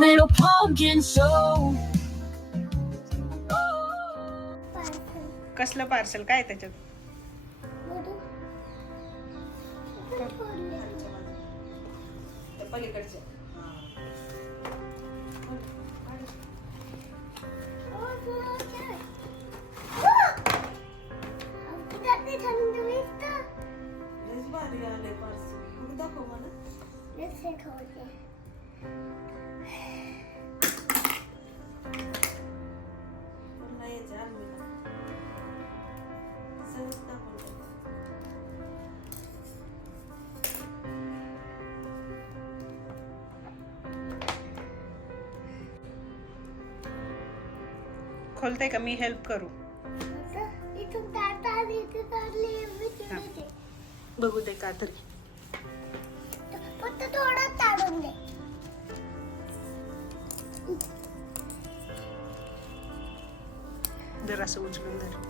little pumpkin show. कसलं parcel काय त्याच्यात? पलीकडचे खोलते का? मी हेल्प करू? बघू दे का तरी. फक्त थोडं ताडून दे. जर असं उचलून धर.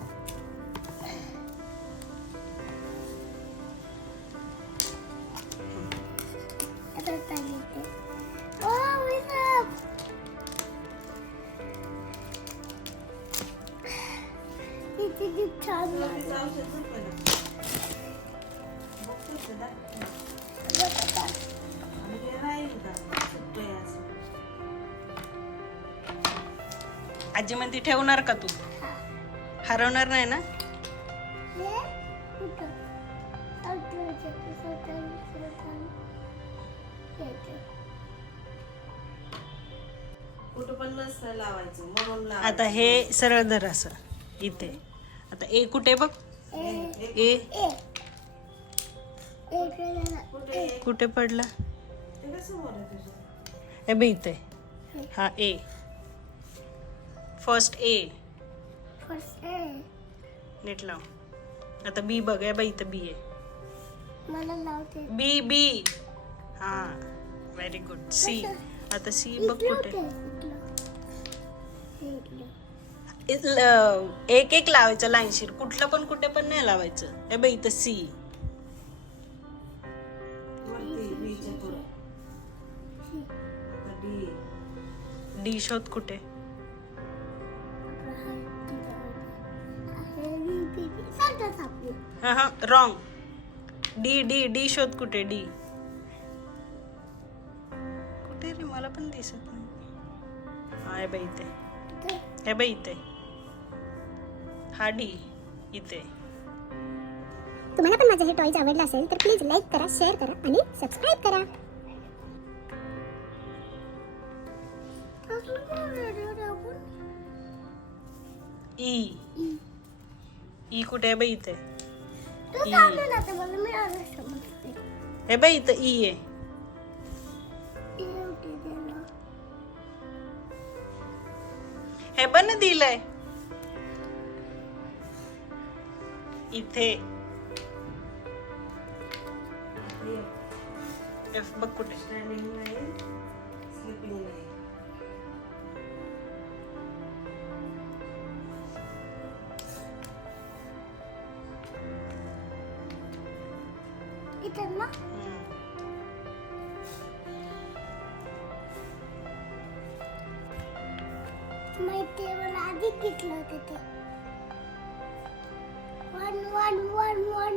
आजी म्हणती ठेवणार का तू? हरवणार नाही ना? कुठं पण नसतं लावायचं म्हणून आता हे सरळ धर असं इथे. आता ए कुठे बघ? ए कुठे पडला? हे बघ इथे. हा ए. First A. नीट लाव. आता बी बघ. हे बघ इथं बी आहे. मला लावते. बी बी. हा व्हेरी गुड. सी. आता सी बघ कुठे. एक एक लावायचं लाईनशीर. कुठलं पण कुठे पण नाही लावायचं. हे बघ इथं सी. डी शोध कुठे. हा हा रॉंग. डी डी डी शोध कुठे. डी कुठे रे? मला पण दिसत नाही. हा हे बघ इथे. हे बघ इथे. हा डी इथे. तुम्हाला पण माझे हे टॉयज आवडले असेल तर प्लीज लाईक करा, शेअर करा आणि सबस्क्राईब करा. ई. ई कुठे आहे? बघ इथे. हे बघ इथं ई आहे. हे पण दिलंय इथे. एफ बघ कुठे. Standing line, sleeping line. इथं ना माहिती मला आधी किटलं होतं ते. 1 1 1 1.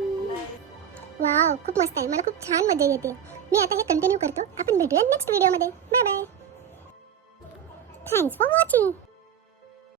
वाव, खूप मस्त आहे. मला खूप छान मजा येते. मी आता हे कंटिन्यू करतो. आपण भेटूया नेक्स्ट व्हिडिओ मध्ये. Bye bye. Thanks for watching.